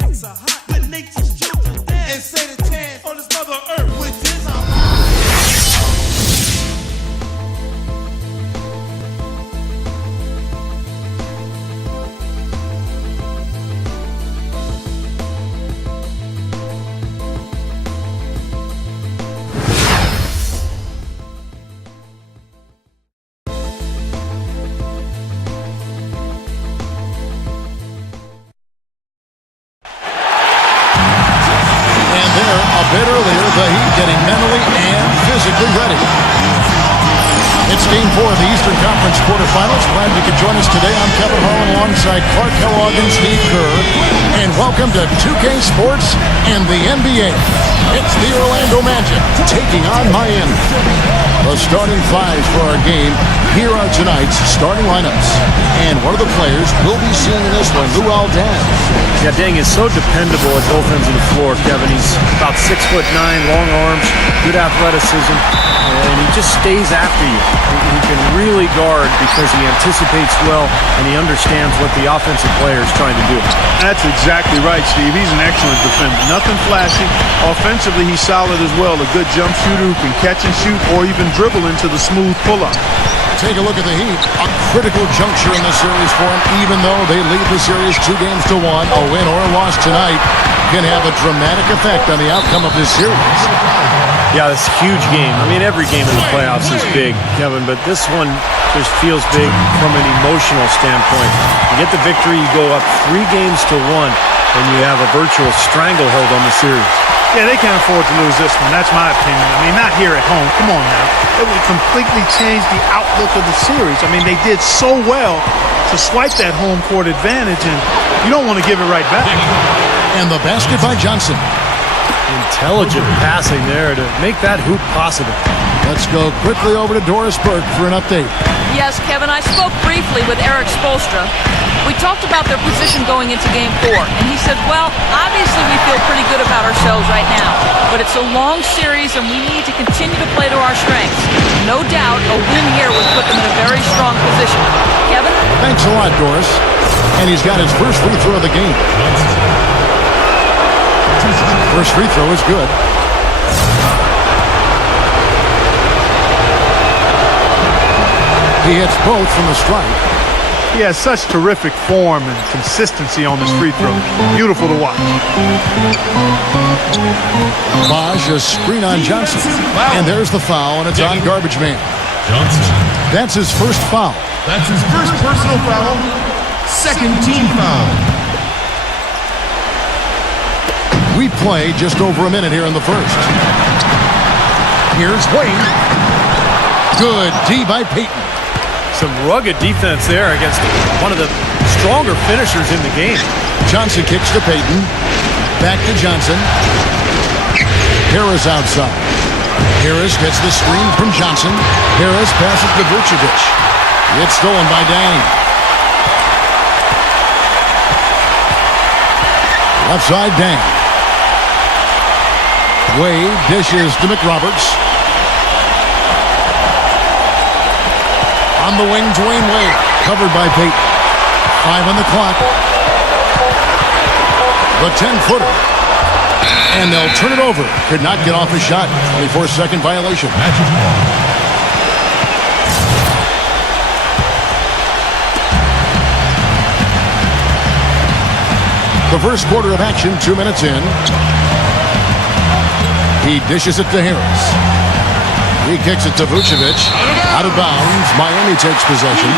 nights are hot. When nature's children dance and say the chant on this mother earth, which is our bit earlier, the Heat getting mentally and physically ready. It's Game 4 of the Eastern Conference quarterfinals. Glad you could join us today. I'm Kevin Harlan alongside Clark Kellogg and Steve Kerr. And welcome to 2K Sports and the NBA. It's the Orlando Magic taking on Miami. The starting fives for our game. Here are tonight's starting lineups. And one of the players we'll be seeing in this one, Luol Deng. Yeah, Deng is so dependable at both ends of the floor, Kevin. He's about 6'9", long arms, good athleticism, and he just stays after you. He can really guard because he anticipates well and he understands what the offensive player is trying to do. That's exactly right, Steve. He's an excellent defender. Nothing flashy. Offensively, he's solid as well. A good jump shooter who can catch and shoot or even dribble into the smooth pull-up. Take a look at the Heat. A critical juncture in the series for them, even though they lead the series 2-1. A win or a loss tonight can have a dramatic effect on the outcome of this series. Yeah, this huge game. I mean, every game in the playoffs is big, Kevin, but this one just feels big from an emotional standpoint. You get the victory, you go up 3-1, and you have a virtual stranglehold on the series. Yeah, they can't afford to lose this one. That's my opinion. I mean, not here at home. Come on now. It would completely change the outlook of the series. I mean, they did so well to swipe that home court advantage, and you don't want to give it right back. And the basket by Johnson. Intelligent passing there to make that hoop possible. Let's go quickly over to Doris Burke for an update. Yes, Kevin, I spoke briefly with Eric Spoelstra. We talked about their position going into Game 4, and he said, well, obviously we feel pretty good about ourselves right now, but it's a long series and we need to continue to play to our strengths. No doubt a win here would put them in a very strong position. Kevin? Thanks a lot, Doris. And he's got his first free throw of the game. First free throw is good. He hits both from the strike. He has such terrific form and consistency on his free throw. Beautiful to watch. BOSH, a screen on Johnson. And there's the foul, and it's on Garbage Man. Johnson. That's his first foul. That's his first personal foul. Second team foul. We play just over a minute here in the first. Here's Wade. Good D by Payton. Some rugged defense there against one of the stronger finishers in the game. Johnson kicks to Payton. Back to Johnson. Harris outside. Harris gets the screen from Johnson. Harris passes to Vucevic. It's stolen by Deng. Left side, Deng. Wade dishes to McRoberts. On the wing, Dwayne Wade. Covered by Payton. 5 on the clock. The 10-footer. And they'll turn it over. Could not get off a shot. 24-second violation. The first quarter of action, 2 minutes in. He dishes it to Harris. He kicks it to Vucevic. Out of bounds. Miami takes possession.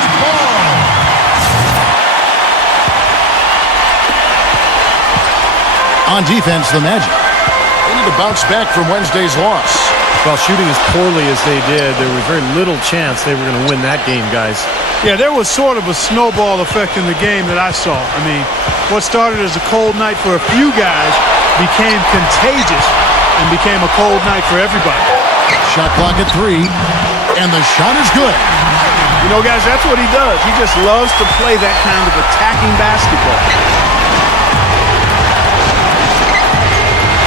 On defense, the Magic. They need to bounce back from Wednesday's loss. Well, shooting as poorly as they did, there was very little chance they were going to win that game, guys. Yeah, there was sort of a snowball effect in the game that I saw. I mean, what started as a cold night for a few guys became contagious and became a cold night for everybody. Shot clock at 3, and the shot is good. You know, guys, that's what he does. He just loves to play that kind of attacking basketball.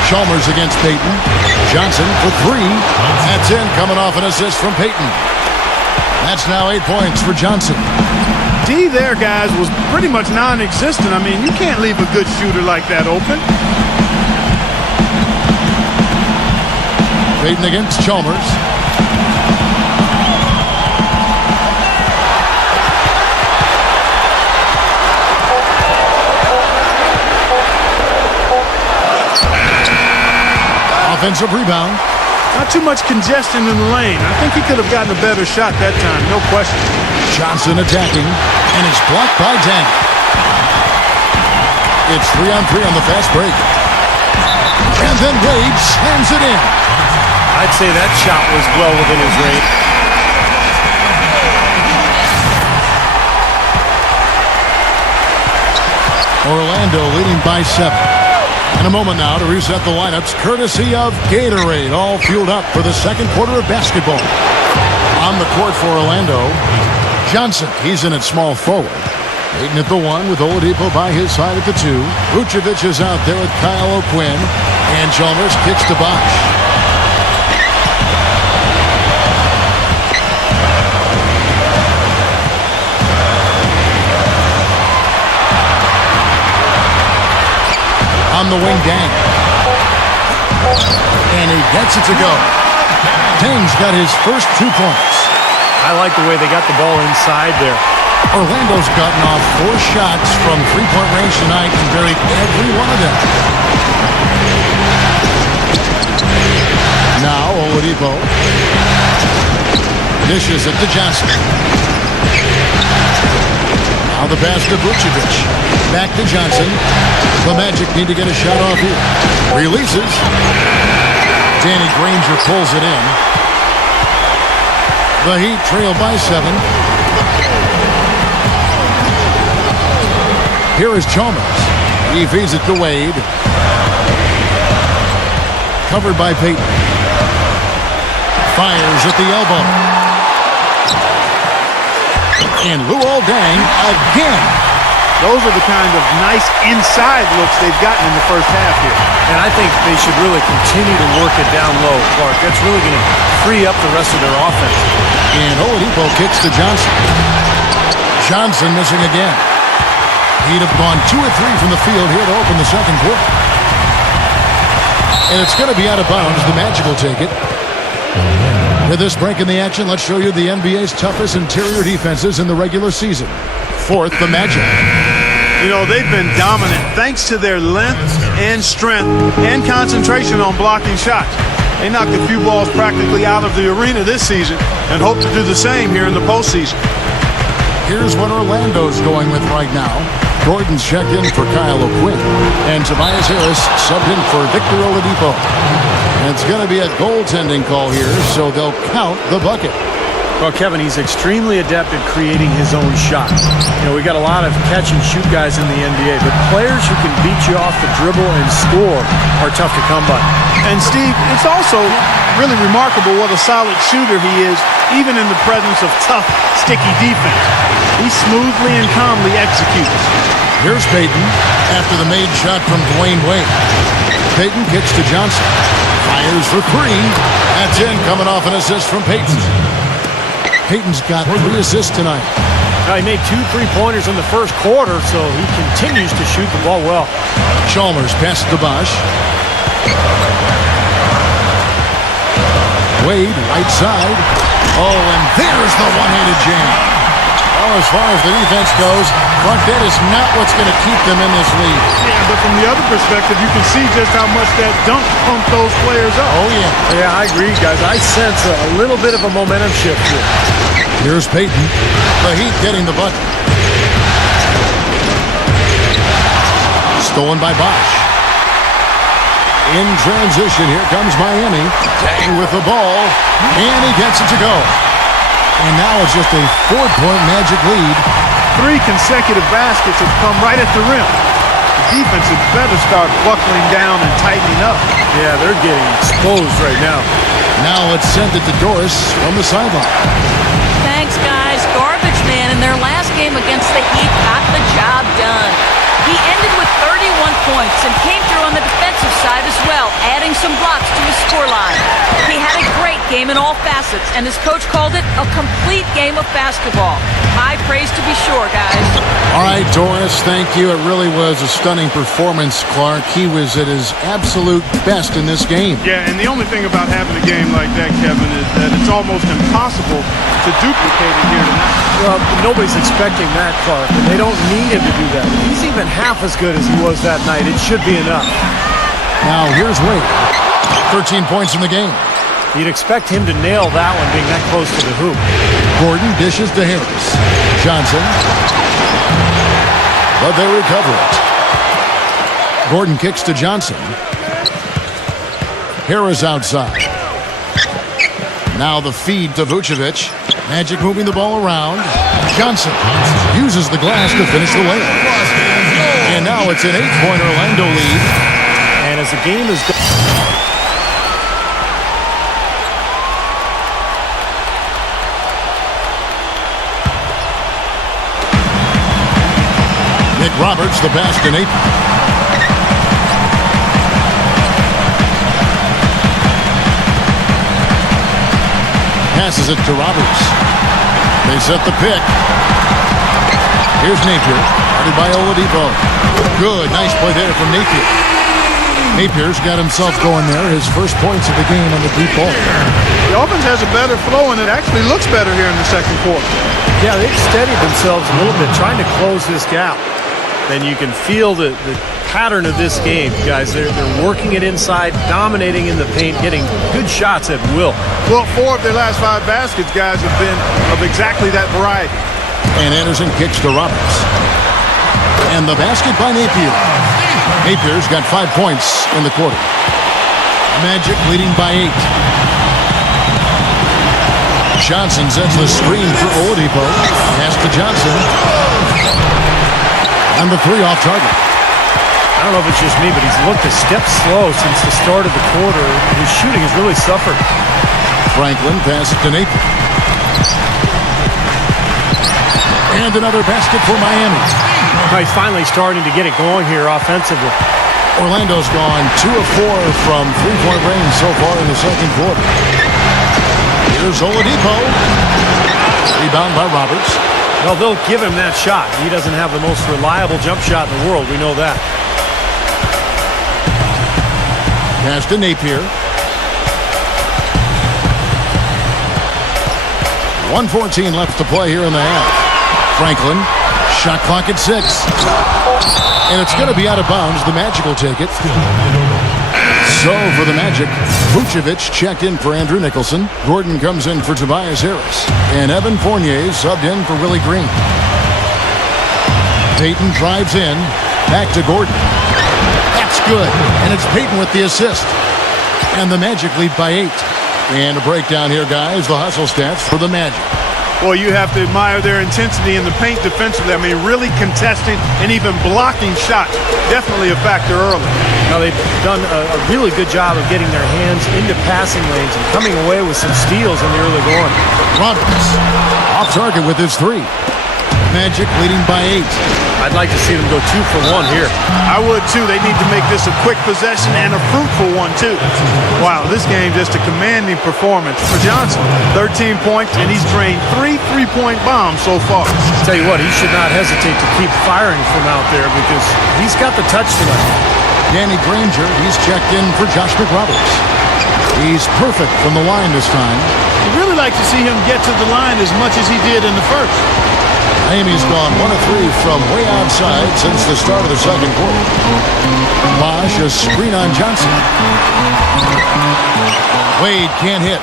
Chalmers against Payton. Johnson for 3. That's in, coming off an assist from Payton. That's now 8 points for Johnson. D there, guys, was pretty much non-existent. I mean, you can't leave a good shooter like that open. Payton against Chalmers. Offensive rebound. Not too much congestion in the lane. I think he could have gotten a better shot that time, no question. Johnson attacking, and it's blocked by Dang. It's 3-on-3 on the fast break. And then Wade slams it in. I'd say that shot was well within his range. Orlando leading by 7. In a moment now to reset the lineups, courtesy of Gatorade, all fueled up for the second quarter of basketball. On the court for Orlando, Johnson, he's in at small forward. Payton at the 1 with Oladipo by his side at the 2. Vucevic is out there with Kyle O'Quinn. And Chalmers kicks to BOSH. On the wing, Dang. And he gets it to go. Dang's got his first 2 points. I like the way they got the ball inside there. Orlando's gotten off 4 shots from 3-point range tonight and buried every one of them. Now Oladipo dishes it to Johnson. Now the pass to Vucevic. Back to Johnson. The Magic need to get a shot off here. Releases. Danny Granger pulls it in. The Heat trail by 7. Here is Chalmers. He feeds it to Wade. Covered by Payton. Fires at the elbow. And Luol Deng again. Those are the kind of nice inside looks they've gotten in the first half here. And I think they should really continue to work it down low, Clark. That's really going to free up the rest of their offense. And Oladipo kicks to Johnson. Johnson missing again. He'd have gone 2 or 3 from the field here to open the second quarter. And it's going to be out of bounds. The Magic will take it. With this break in the action, let's show you the NBA's toughest interior defenses in the regular season. 4th, the Magic. You know, they've been dominant thanks to their length and strength and concentration on blocking shots. They knocked a few balls practically out of the arena this season and hope to do the same here in the postseason. Here's what Orlando's going with right now. Gordon's checked in for Kyle O'Quinn. And Tobias Harris subbed in for Victor Oladipo. And it's going to be a goaltending call here, so they'll count the bucket. Well, Kevin, he's extremely adept at creating his own shot. You know, we got a lot of catch-and-shoot guys in the NBA, but players who can beat you off the dribble and score are tough to come by. And, Steve, it's also really remarkable what a solid shooter he is, even in the presence of tough, sticky defense. He smoothly and calmly executes. Here's Payton after the made shot from Dwayne Wade. Payton kicks to Johnson. Fires for 3. That's in, coming off an assist from Payton. Payton's got 3 assists tonight. He made 2 3-pointers in the first quarter, so he continues to shoot the ball well. Chalmers passes to BOSH. Wade, right side. Oh, and there's the one-handed jam. Well, as far as the defense goes, Clark, that is not what's going to keep them in this lead. Yeah, but from the other perspective, you can see just how much that dunk pumped those players up. Oh, yeah. Yeah, I agree, guys. I sense a little bit of a momentum shift here. Here's Payton. The Heat getting the bucket. Stolen by BOSH. In transition, here comes Miami. Dang with the ball. And he gets it to go. And now it's just a 4-point Magic lead. 3 consecutive baskets have come right at the rim. The defense had better start buckling down and tightening up. Yeah, they're getting exposed right now. Now let's send it to Doris from the sideline. Thanks, guys. Garbage man in their last game against the Heat got the job done. He ended with 31 points and came through on the defensive side as well, adding some blocks to his scoreline. He had a great game game in all facets, and his coach called it a complete game of basketball. High praise to be sure, guys. All right, Doris, thank you. It really was a stunning performance, Clark. He was at his absolute best in this game. Yeah, and the only thing about having a game like that, Kevin, is that it's almost impossible to duplicate it here tonight. Well, nobody's expecting that, Clark, and they don't need him to do that. If he's even half as good as he was that night, it should be enough. Now, here's Wade. 13 points in the game. You'd expect him to nail that one being that close to the hoop. Gordon dishes to Harris. Johnson. But they recover it. Gordon kicks to Johnson. Harris outside. Now the feed to Vucevic. Magic moving the ball around. Johnson uses the glass to finish the layup. And now it's an 8-point Orlando lead. And as the game is Nick Roberts, the pass to Napier. Passes it to Roberts. They set the pick. Here's Napier, guarded by Oladipo. Good, nice play there from Napier. Napier's got himself going there. His first points of the game on the deep ball. The offense has a better flow, and it actually looks better here in the second quarter. Yeah, they've steadied themselves a little bit, trying to close this gap. And you can feel the pattern of this game, guys. They're working it inside, dominating in the paint, getting good shots at will. Well, 4 of their last 5 baskets, guys, have been of exactly that variety. And Anderson kicks to Roberts. And the basket by Napier. Napier's got 5 points in the quarter. Magic leading by 8. Johnson sends the screen for Oladipo. Pass to Johnson. And the 3 off target. I don't know if it's just me, but he's looked a step slow since the start of the quarter. His shooting has really suffered. Franklin passes to Napier. And another basket for Miami. He's finally starting to get it going here offensively. Orlando's gone 2 of 4 from 3-point range so far in the second quarter. Here's Oladipo. Rebound by Roberts. Well, they'll give him that shot. He doesn't have the most reliable jump shot in the world. We know that. Pass to Napier. 1:14 left to play here in the half. Franklin, shot clock at 6. And it's going to be out of bounds. The Magic will take it. So for the Magic, Vucevic checked in for Andrew Nicholson. Gordon comes in for Tobias Harris. And Evan Fournier subbed in for Willie Green. Payton drives in. Back to Gordon. That's good. And it's Payton with the assist. And the Magic lead by 8. And a breakdown here, guys. The hustle stats for the Magic. Well, you have to admire their intensity in the paint defensively. I mean, really contesting and even blocking shots. Definitely a factor early. Now, they've done a really good job of getting their hands into passing lanes and coming away with some steals in the early going. Roberts off target with his 3. Magic leading by 8. I'd like to see them go 2 for 1 here. I would too. They need to make this a quick possession and a fruitful one too. Wow, this game just a commanding performance for Johnson. 13 points, and he's drained 3 3-point bombs so far. Tell you what, he should not hesitate to keep firing from out there because he's got the touch tonight. Danny Granger, he's checked in for Josh McRoberts. He's perfect from the line this time. I'd really like to see him get to the line as much as he did in the first. Miami's gone 1 of 3 from way outside since the start of the second quarter. BOSH, a screen on Johnson. Wade can't hit.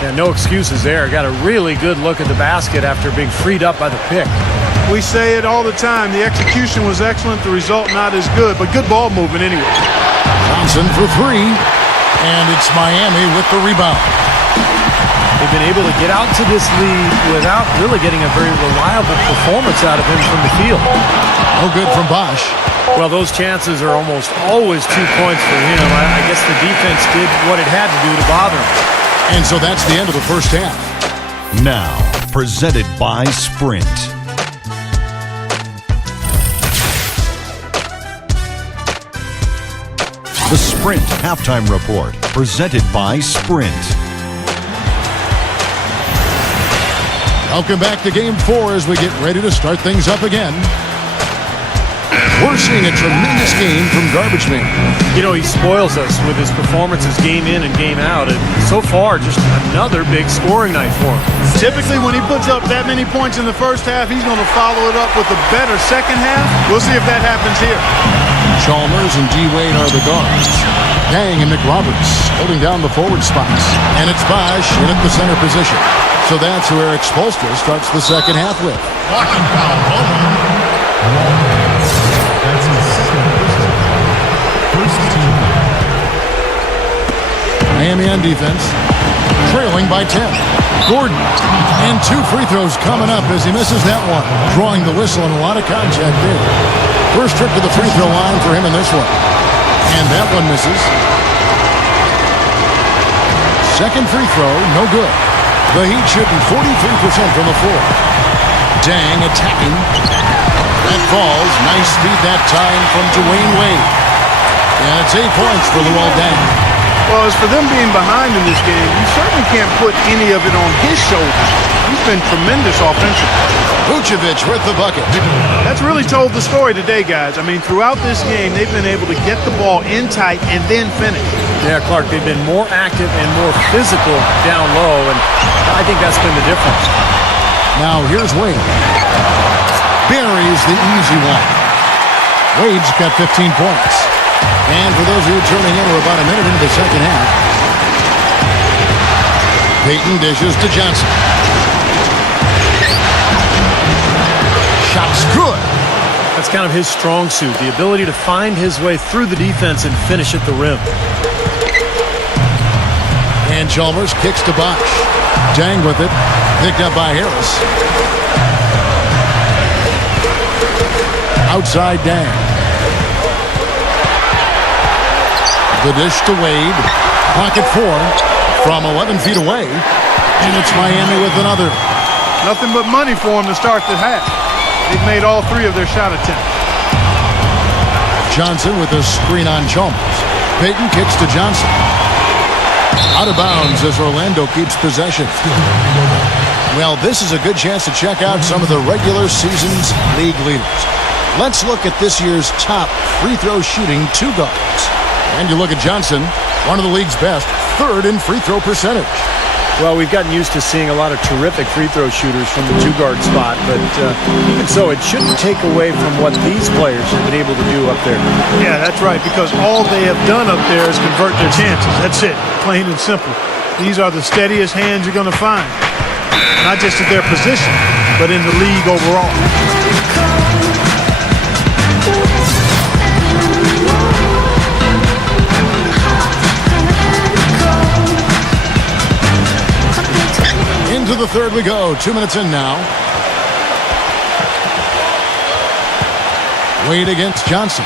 Yeah, no excuses there. Got a really good look at the basket after being freed up by the pick. We say it all the time. The execution was excellent. The result not as good, but good ball movement anyway. Johnson for 3. And it's Miami with the rebound. They've been able to get out to this lead without really getting a very reliable performance out of him from the field. No good from BOSH. Well, those chances are almost always 2 points for him. I guess the defense did what it had to do to bother him. And so that's the end of the first half. Now, presented by Sprint. The Sprint Halftime Report, presented by Sprint. Welcome back to Game 4 as we get ready to start things up again. We're seeing a tremendous game from Garbage Man. You know, he spoils us with his performances game in and game out. And so far, just another big scoring night for him. Typically, when he puts up that many points in the first half, he's going to follow it up with a better second half. We'll see if that happens here. Chalmers and D. Wade are the guards. Dang and McRoberts holding down the forward spots. And it's BOSH in at the center position. So that's who Eric Spoelstra starts the second half with. Blocking foul. That's his second personal foul. First team. Miami on defense. Trailing by 10. Gordon. And 2 free throws coming up as he misses that one. Drawing the whistle and a lot of contact there. First trip to the free throw line for him in this one. And that one misses. Second free throw, no good. The Heat shooting 43% from the floor. Dang attacking. That falls. Nice speed that time from Dwayne Wade. And it's 8 points for Luol Deng. Well, as for them being behind in this game, you certainly can't put any of it on his shoulders. He's been tremendous offensively. Vucevic with the bucket. That's really told the story today, guys. I mean, throughout this game, they've been able to get the ball in tight and then finish. Yeah, Clark, they've been more active and more physical down low, and I think that's been the difference. Now here's Wade. Buries the easy one. Wade's got 15 points. And for those of you tuning in, we're about a minute into the second half. Payton dishes to Johnson. Shot's good. That's kind of his strong suit, the ability to find his way through the defense and finish at the rim. And Chalmers kicks to BOSH. Dang with it. Picked up by Harris. Outside Dang. The dish to Wade. Pocket 4 from 11 feet away. And it's Miami with another. Nothing but money for them to start the half. They've made all 3 of their shot attempts. Johnson with a screen on Chalmers. Payton kicks to Johnson. Out of bounds as Orlando keeps possession. Well, this is a good chance to check out some of the regular season's league leaders. Let's look at this year's top free throw shooting 2 guards. And you look at Johnson, one of the league's best, 3rd in free throw percentage. Well, we've gotten used to seeing a lot of terrific free throw shooters from the 2-guard spot, but even so, it shouldn't take away from what these players have been able to do up there. Yeah, that's right, because all they have done up there is convert their chances. That's it, plain and simple. These are the steadiest hands you're going to find, not just at their position, but in the league overall. Into the third we go. 2 minutes in now. Wade against Johnson.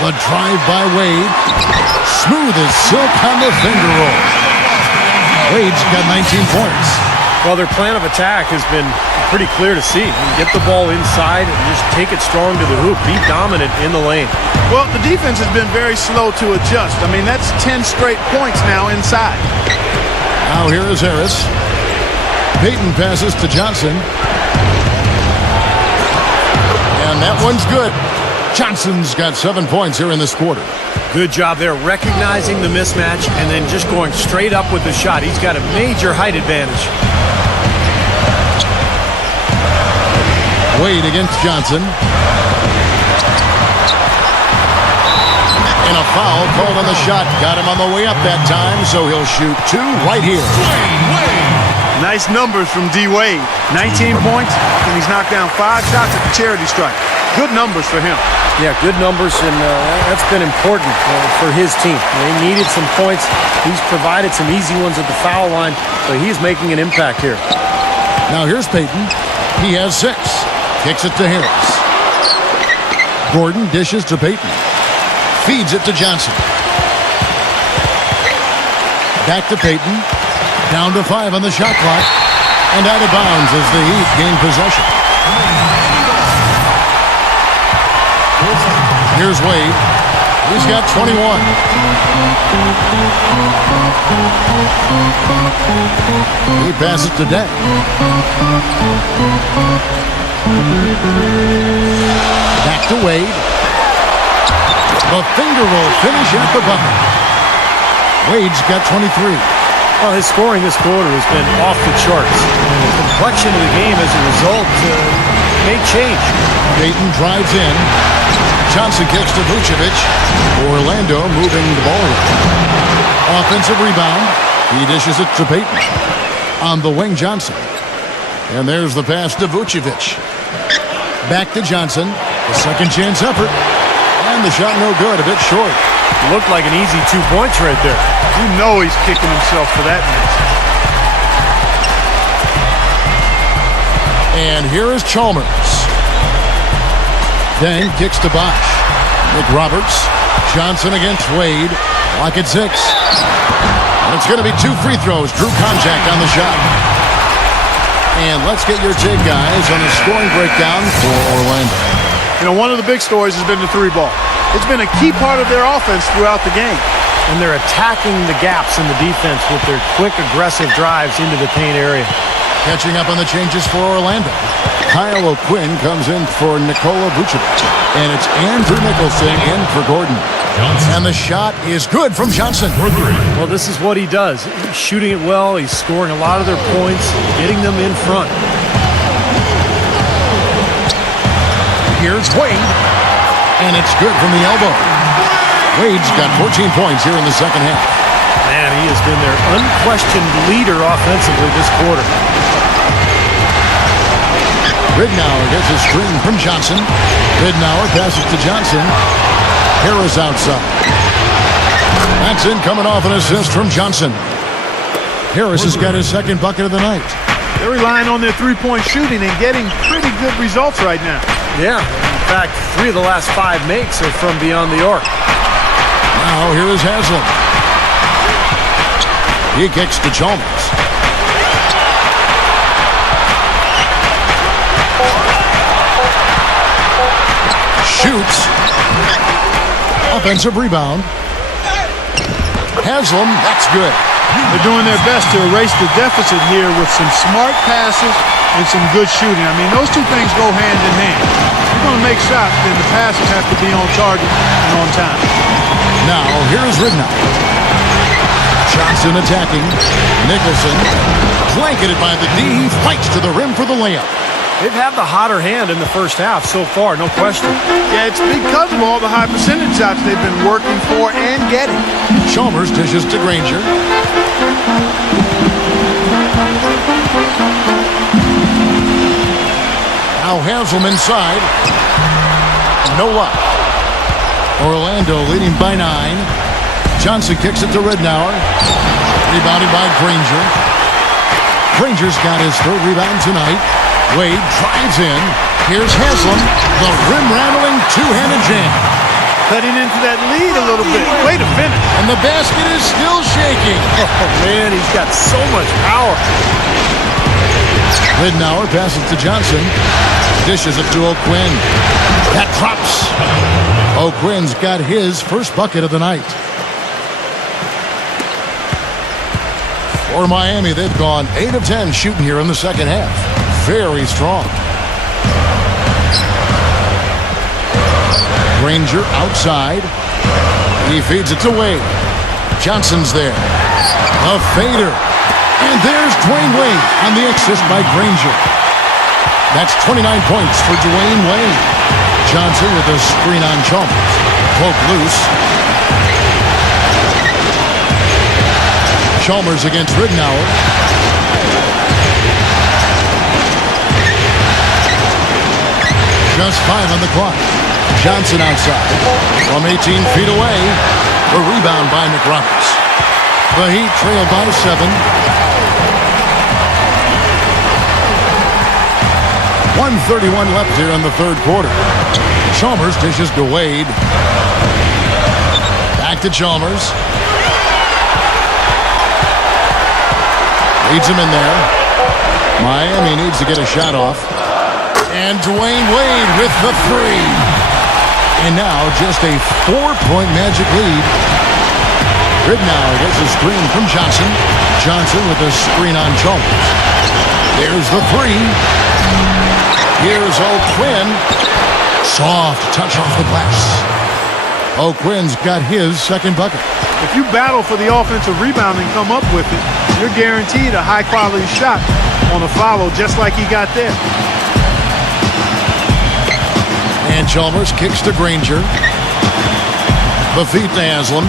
The drive by Wade. Smooth as silk on the finger roll. Wade's got 19 points. Well, their plan of attack has been pretty clear to see. You get the ball inside and just take it strong to the hoop. Be dominant in the lane. Well, the defense has been very slow to adjust. I mean, that's 10 straight points now inside. Now here is Harris. Payton passes to Johnson. And that one's good. Johnson's got 7 points here in this quarter. Good job there, recognizing the mismatch and then just going straight up with the shot. He's got a major height advantage. Wade against Johnson. And a foul called on the shot. Got him on the way up that time, so he'll shoot 2 right here. Nice numbers from D. Wade. 19 points, and he's knocked down 5 shots at the charity stripe. Good numbers for him. Yeah, good numbers, and that's been important for his team. They needed some points. He's provided some easy ones at the foul line, so he's making an impact here. Now here's Payton. He has 6. Kicks it to Harris. Gordon dishes to Payton. Feeds it to Johnson. Back to Payton. Down to 5 on the shot clock. And out of bounds as the Heat gain possession. Here's Wade. He's got 21. He passes to Dent. Back to Wade. The finger roll finish at the button. Wade's got 23. Well, his scoring this quarter has been off the charts. The complexion of the game as a result may change. Dayton drives in. Johnson kicks to Vucevic. Orlando moving the ball around. Offensive rebound. He dishes it to Payton. On the wing, Johnson. And there's the pass to Vucevic. Back to Johnson. The second chance effort. And the shot no good, a bit short. Looked like an easy 2 points right there. You know he's kicking himself for that miss. And here is Chalmers. Deng kicks to Bosh. Nick Roberts. Johnson against Wade. Lock at 6. And it's going to be 2 free throws. Drew contact on the shot. And let's get your take, guys, on the scoring breakdown for Orlando. You know, one of the big stories has been the 3-ball. It's been a key part of their offense throughout the game. And they're attacking the gaps in the defense with their quick, aggressive drives into the paint area. Catching up on the changes for Orlando. Kyle O'Quinn comes in for Nikola Vucevic. And it's Andrew Nicholson in for Gordon. Johnson. And the shot is good from Johnson. Well, this is what he does. He's shooting it well. He's scoring a lot of their points, getting them in front. Here's Wade. And it's good from the elbow. Wade's got 14 points here in the second half. Man, he has been their unquestioned leader offensively this quarter. Ridnour gets a screen from Johnson. Ridnour passes to Johnson. Harris outside. That's in, coming off an assist from Johnson. Harris has got his second bucket of the night. They're relying on their three-point shooting and getting pretty good results right now. Yeah, in fact, 3 of the last 5 makes are from beyond the arc. Now here is Haslam. He kicks to Chalmers. Shoots. Offensive rebound. Haslam, that's good. They're doing their best to erase the deficit here with some smart passes and some good shooting. I mean, those two things go hand in hand. If you're going to make shots, then the passes have to be on target and on time. Now, here's Ridnour. Johnson attacking. Nicholson blanketed by the D. He fights to the rim for the layup. They've had the hotter hand in the first half so far, no question. Yeah, it's because of all the high percentage shots they've been working for and getting. Chalmers dishes to Granger. Now Haslam inside. No luck. Orlando leading by 9. Johnson kicks it to Ridnour. Rebounded by Granger. Granger's got his 3rd rebound tonight. Wade drives in. Here's Haslam. The rim-rattling two-handed jam. Cutting into that lead a little bit. Way to finish. And the basket is still shaking. Oh, man, he's got so much power. Ridnour passes to Johnson. Dishes it to O'Quinn. That drops. O'Quinn's got his first bucket of the night. For Miami, they've gone 8 of 10 shooting here in the second half. Very strong. Granger outside. He feeds it to Wade. Johnson's there. A fader. And there's Dwayne Wade on the assist by Granger. That's 29 points for Dwayne Wade. Johnson with a screen on Chalmers. Poke loose. Chalmers against Ridnour. Just 5 on the clock. Johnson outside. From 18 feet away. A rebound by McRoberts. The Heat trail by 7. 1:31 left here in the third quarter. Chalmers dishes to Wade. Back to Chalmers. Leads him in there. Miami needs to get a shot off. And Dwayne Wade with the 3. And now just a 4-point Magic lead. Ridnow gets a screen from Johnson. Johnson with a screen on Chalmers. There's the three. Here's O'Quinn. Soft touch off the glass. O'Quinn's got his second bucket. If you battle for the offensive rebound and come up with it, you're guaranteed a high-quality shot on a follow just like he got there. And Chalmers kicks to Granger. The feet to Haslam.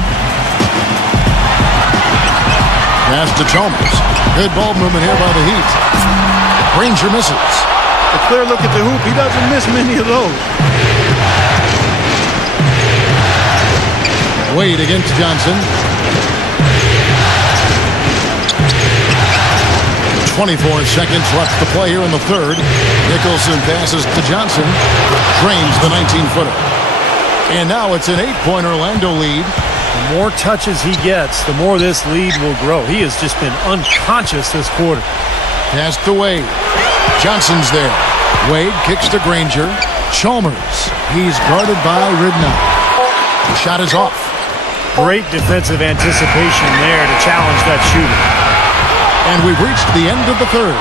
Pass to Chalmers. Good ball movement here by the Heat. Granger misses. A clear look at the hoop. He doesn't miss many of those. Wade against Johnson. 24 seconds left to play here in the third. Nicholson passes to Johnson. Drains the 19-footer. And now it's an 8-point Orlando lead. The more touches he gets, the more this lead will grow. He has just been unconscious this quarter. Pass to Wade. Johnson's there. Wade kicks to Granger. Chalmers. He's guarded by Ridnow. The shot is off. Great defensive anticipation there to challenge that shooter. And we've reached the end of the third.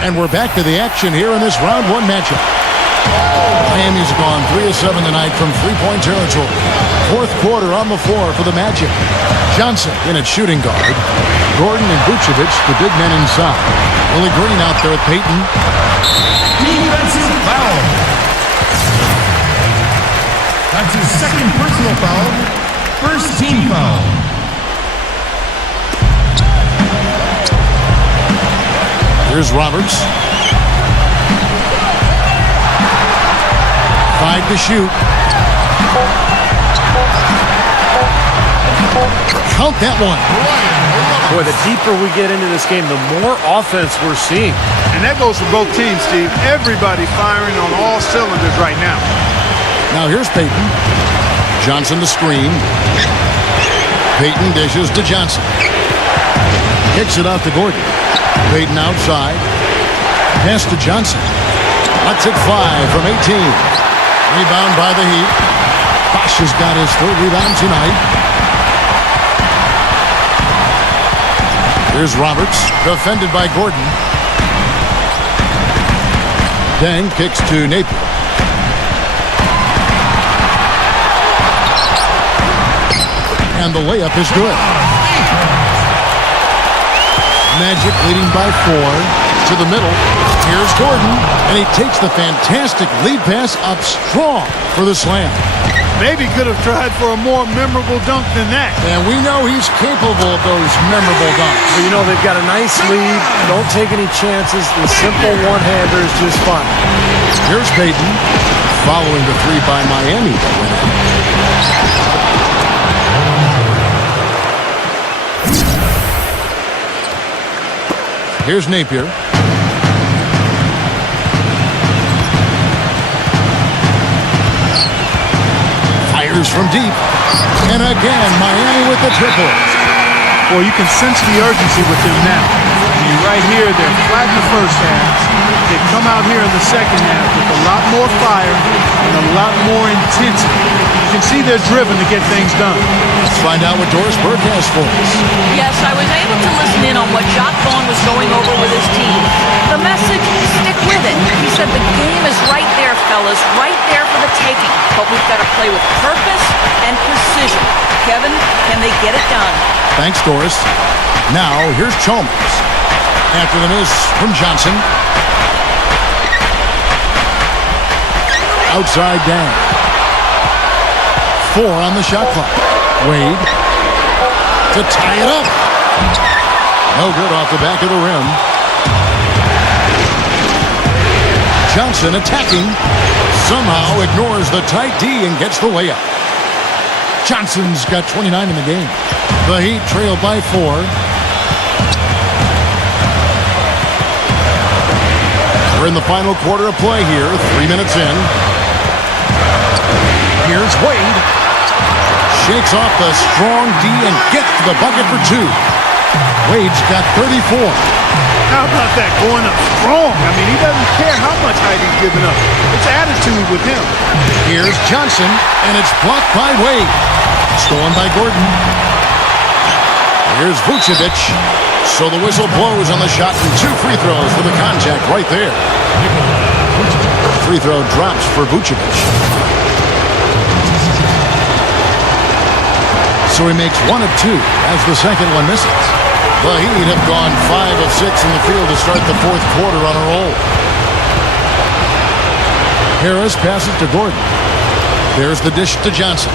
And we're back to the action here in this round one matchup. Miami's gone 3 of 7 tonight from three-point territory. Fourth quarter on the floor for the Magic. Johnson in at shooting guard. Gordon and Vucevic, the big men inside. Willie Green out there with Payton. Defensive foul. That's his second personal foul. First team foul. Here's Roberts. 5 to shoot. Count that one. Boy, the deeper we get into this game, the more offense we're seeing. And that goes for both teams, Steve. Everybody firing on all cylinders right now. Now here's Payton. Johnson the screen. Payton dishes to Johnson. Kicks it out to Gordon. Payton outside. Pass to Johnson. Lets it fly from 18. Rebound by the Heat. Bosh has got his third rebound tonight. Here's Roberts. Defended by Gordon. Deng kicks to Napier. And the layup is good. Magic leading by 4 to the middle. Here's Gordon, and he takes the fantastic lead pass up strong for the slam. Maybe could have tried for a more memorable dunk than that. And we know he's capable of those memorable dunks. But you know, they've got a nice lead. Don't take any chances. The simple one-hander is just fine. Here's Payton, following the three by Miami. Here's Napier. Fires from deep. And again, Miami with the triple. Well, you can sense the urgency with them now. I mean, right here, they're flat in the first half. They come out here in the second half with a lot more fire and a lot more intensity. You can see they're driven to get things done. Let's find out what Doris Burke has for us. Yes, I was able to listen in on what Jacques Vaughn was going over with his team. The message, stick with it. He said the game is right there, fellas, right there for the taking. But we've got to play with purpose and precision. Kevin, can they get it done? Thanks, Doris. Now, here's Chalmers. After the miss from Johnson. Outside down. 4 on the shot clock. Wade. to tie it up. No good off the back of the rim. Johnson attacking. Somehow ignores the tight D and gets the layup. Johnson's got 29 in the game. The Heat trail by 4. We're in the final quarter of play here, 3 minutes in. Here's Wade. Shakes off the strong D and gets the bucket for 2. Wade's got 34. How about that, going up strong? I mean, he doesn't care how much height he's giving up. It's attitude with him. Here's Johnson, and it's blocked by Wade. Stolen by Gordon. Here's Vucevic. So the whistle blows on the shot, and 2 free throws for the contact right there. Free throw drops for Vucevic. So he makes 1 of 2 as the second one misses. The Heat have gone 5 of 6 in the field to start the 4th quarter on a roll. Harris passes to Gordon. There's the dish to Johnson.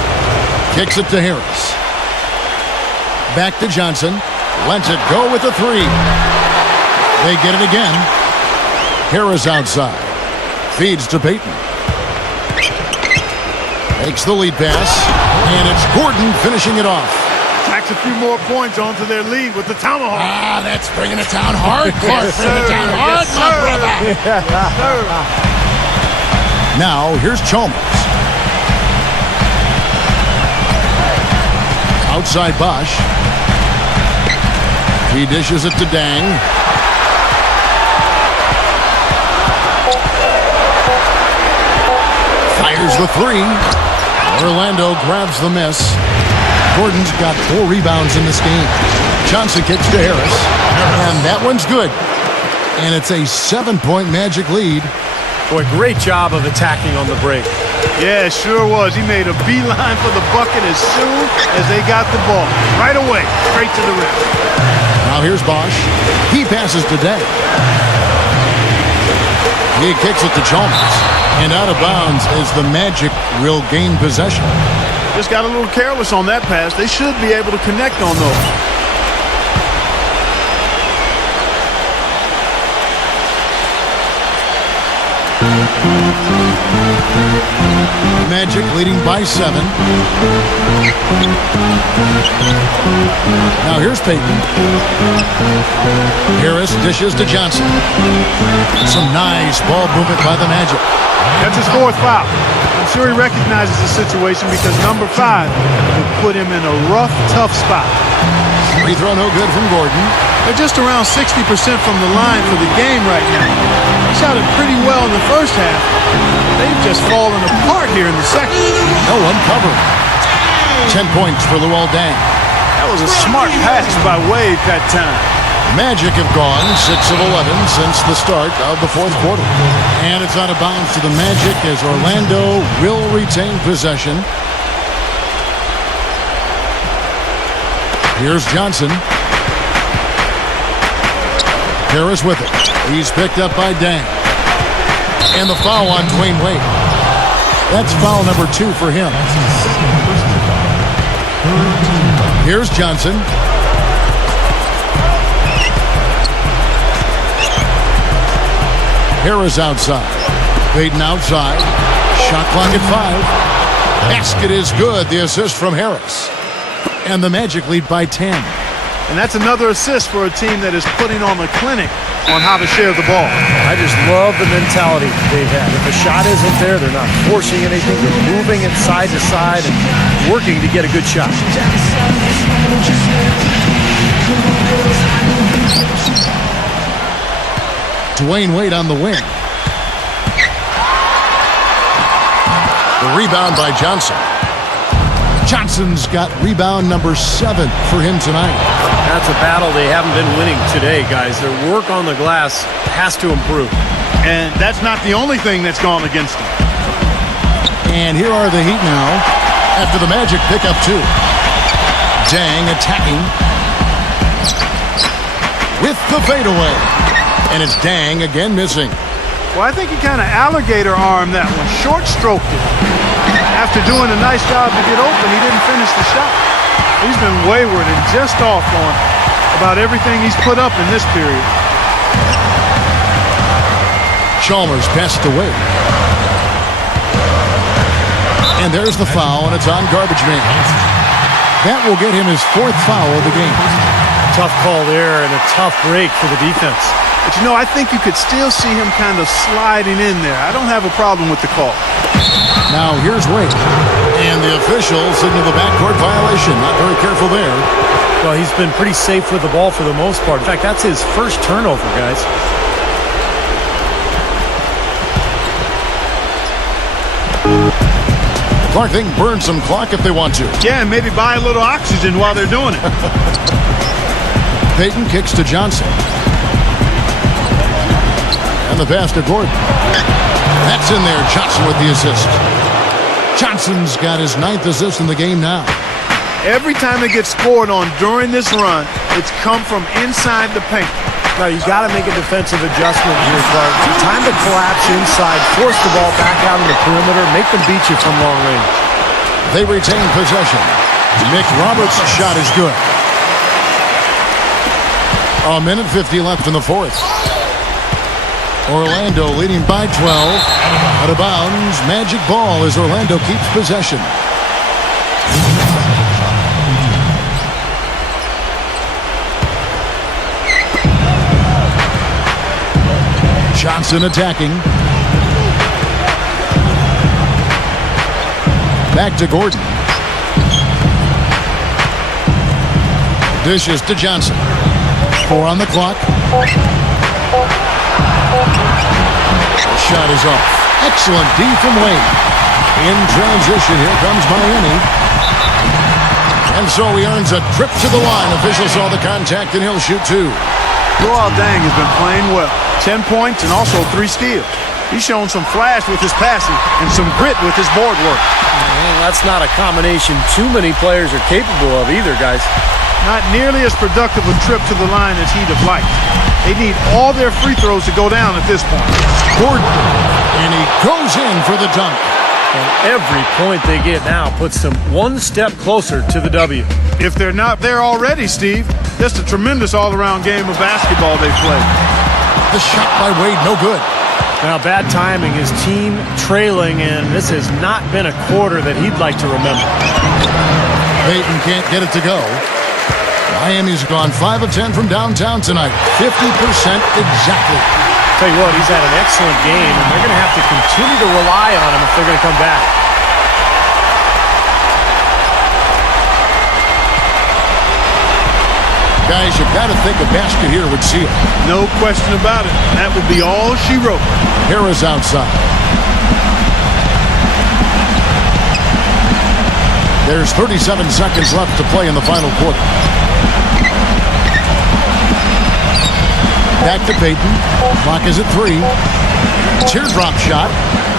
Kicks it to Harris. Back to Johnson. Lets it go with the 3. They get it again. Harris outside. Feeds to Payton. Makes the lead pass. And it's Gordon finishing it off. Tacks a few more points onto their lead with the tomahawk. Ah, that's bringing it down hard. Clark, bringing it down hard, my brother. Now, here's Chalmers. Outside BOSH. He dishes it to Dang. Fires the 3. Orlando grabs the miss. Gordon's got 4 rebounds in this game. Johnson kicks to Harris. And that one's good. And it's a 7-point Magic lead. Boy, great job of attacking on the break. Yeah, sure was. He made a beeline for the bucket as soon as they got the ball. Right away, straight to the rim. Now here's BOSH. He passes to Day. He kicks it to Chalmers. And out of bounds as the Magic will gain possession. Just got a little careless on that pass. They should be able to connect on those. Magic leading by 7. Now here's Payton. Harris dishes to Johnson. Some nice ball movement by the Magic. That's his 4th foul. I'm sure he recognizes the situation because number 5 would put him in a rough, tough spot. Free throw no good from Gordon. They're just around 60% from the line for the game right now. He shot it pretty well in the first half. They've just fallen apart here in the second. No one covering. 10 points for Luol Deng. That was a smart pass by Wade that time. Magic have gone 6 of 11 since the start of the 4th quarter. And it's out of bounds to the Magic as Orlando will retain possession. Here's Johnson. Harris with it. He's picked up by Dang. And the foul on Dwayne Wade. That's foul number 2 for him. Here's Johnson. Harris outside. Payton outside. Shot clock at 5. Basket is good. The assist from Harris. And the Magic lead by 10. And that's another assist for a team that is putting on a clinic on how to share the ball. I just love the mentality they've had. If a shot isn't there, they're not forcing anything. They're moving it side to side and working to get a good shot. Dwayne Wade on the wing. The rebound by Johnson. Johnson's got rebound number 7 for him tonight. That's a battle they haven't been winning today, guys. Their work on the glass has to improve. And that's not the only thing that's gone against them. And here are the Heat now after the Magic pick up 2. Dang attacking with the fadeaway. And it's Dang again missing. Well, I think he kind of alligator armed that one, short stroked it. After doing a nice job to get open, he didn't finish the shot. He's been wayward and just off on about everything he's put up in this period. Chalmers passed away. And there's the foul, and it's on Garbage Man. That will get him his 4th foul of the game. Tough call there and a tough break for the defense. But, you know, I think you could still see him kind of sliding in there. I don't have a problem with the call. Now here's Wade. And the official signaled the backcourt violation. Not very careful there. Well, he's been pretty safe with the ball for the most part. In fact, that's his first turnover, guys. Clark, they can burn some clock if they want to. Yeah, and maybe buy a little oxygen while they're doing it. Payton kicks to Johnson. And the pass to Gordon. That's in there. Johnson with the assist. Johnson's got his 9th assist in the game now. Every time it gets scored on during this run, it's come from inside the paint. Now, you got to make a defensive adjustment here, Clark. Time to collapse inside, force the ball back out in the perimeter, make them beat you from long range. They retain possession. Mick Roberts' shot is good. A minute 50 left in the 4th. Orlando leading by 12. Out of bounds. Magic ball as Orlando keeps possession. Johnson attacking. Back to Gordon. Dishes to Johnson. 4 on the clock. The shot is off. Excellent D from Wade. In transition, here comes Miami. And so he earns a trip to the line. Official saw the contact and he'll shoot 2. Luol Deng has been playing well. 10 points and also 3 steals. He's shown some flash with his passing and some grit with his board work. Well, that's not a combination too many players are capable of either, guys. Not nearly as productive a trip to the line as he'd have liked. They need all their free throws to go down at this point. Gordon, and he goes in for the dunk. And every point they get now puts them one step closer to the W. If they're not there already, Steve, just a tremendous all-around game of basketball they play. The shot by Wade, no good. Now, bad timing. His team trailing, and this has not been a quarter that he'd like to remember. Payton can't get it to go. Miami's gone 5 of 10 from downtown tonight. 50% exactly. Tell you what, he's had an excellent game, and they're going to have to continue to rely on him if they're going to come back. Guys, you've got to think a basket here would seal. No question about it. That would be all she wrote. Harris outside. There's 37 seconds left to play in the final quarter. Back to Payton. Clock is at 3. Teardrop shot.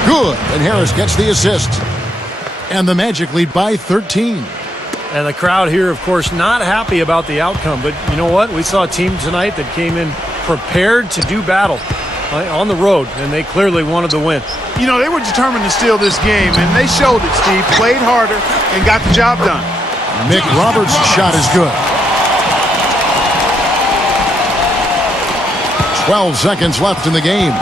Good. And Harris gets the assist. And the Magic lead by 13. And the crowd here, of course, not happy about the outcome. But you know what? We saw a team tonight that came in prepared to do battle on the road, and they clearly wanted to win. You know, they were determined to steal this game, and they showed it, Steve. Played harder and got the job done. Mick Roberts' shot is good. 12 seconds left in the game.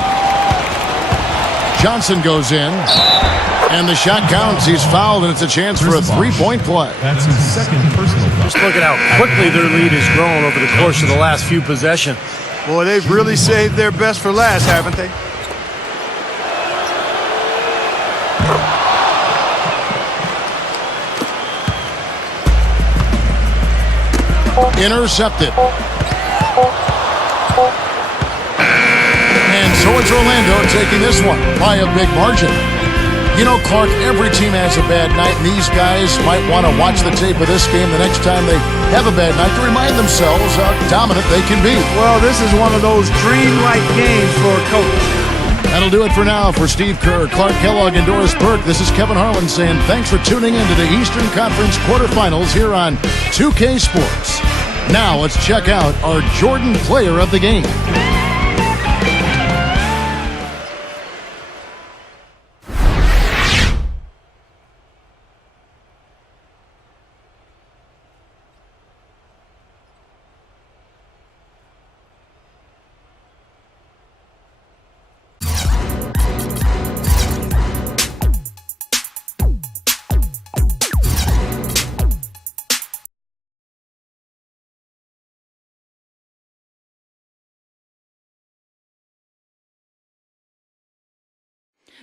Johnson goes in. And the shot counts. He's fouled, and it's a chance for a 3-point play. That's his 2nd personal foul. Just look at how quickly their lead has grown over the course of the last few possessions. Boy, they've really saved their best for last, haven't they? Intercepted. And so it's Orlando taking this one by a big margin. You know, Clark, every team has a bad night, and these guys might want to watch the tape of this game the next time they have a bad night to remind themselves how dominant they can be. Well, this is one of those dreamlike games for a coach. That'll do it for now. For Steve Kerr, Clark Kellogg, and Doris Burke, this is Kevin Harlan saying thanks for tuning in to the Eastern Conference quarterfinals here on 2K Sports. Now let's check out our Jordan Player of the Game.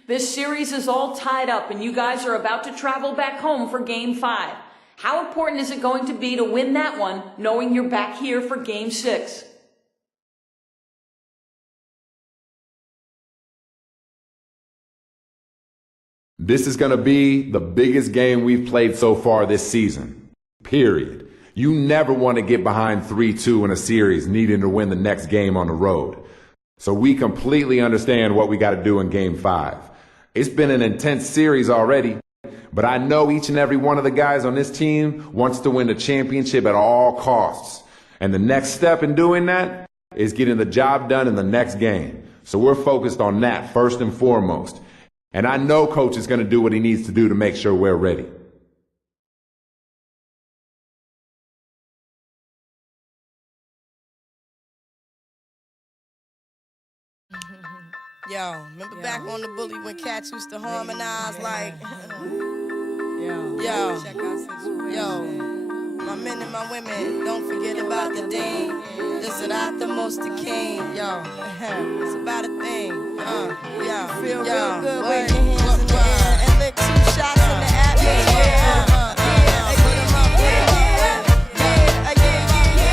This series is all tied up, and you guys are about to travel back home for Game 5. How important is it going to be to win that one, knowing you're back here for Game 6? This is going to be the biggest game we've played so far this season, period. You never want to get behind 3-2 in a series needing to win the next game on the road. So we completely understand what we got to do in Game 5. It's been an intense series already, but I know each and every one of the guys on this team wants to win the championship at all costs. And the next step in doing that is getting the job done in the next game. So we're focused on that first and foremost. And I know Coach is going to do what he needs to do to make sure we're ready. Yo, remember back on the bully when cats used to harmonize like, yo, my men and my women, don't forget about the dean. This is not the most the king, yo. It's about a thing, feel real good when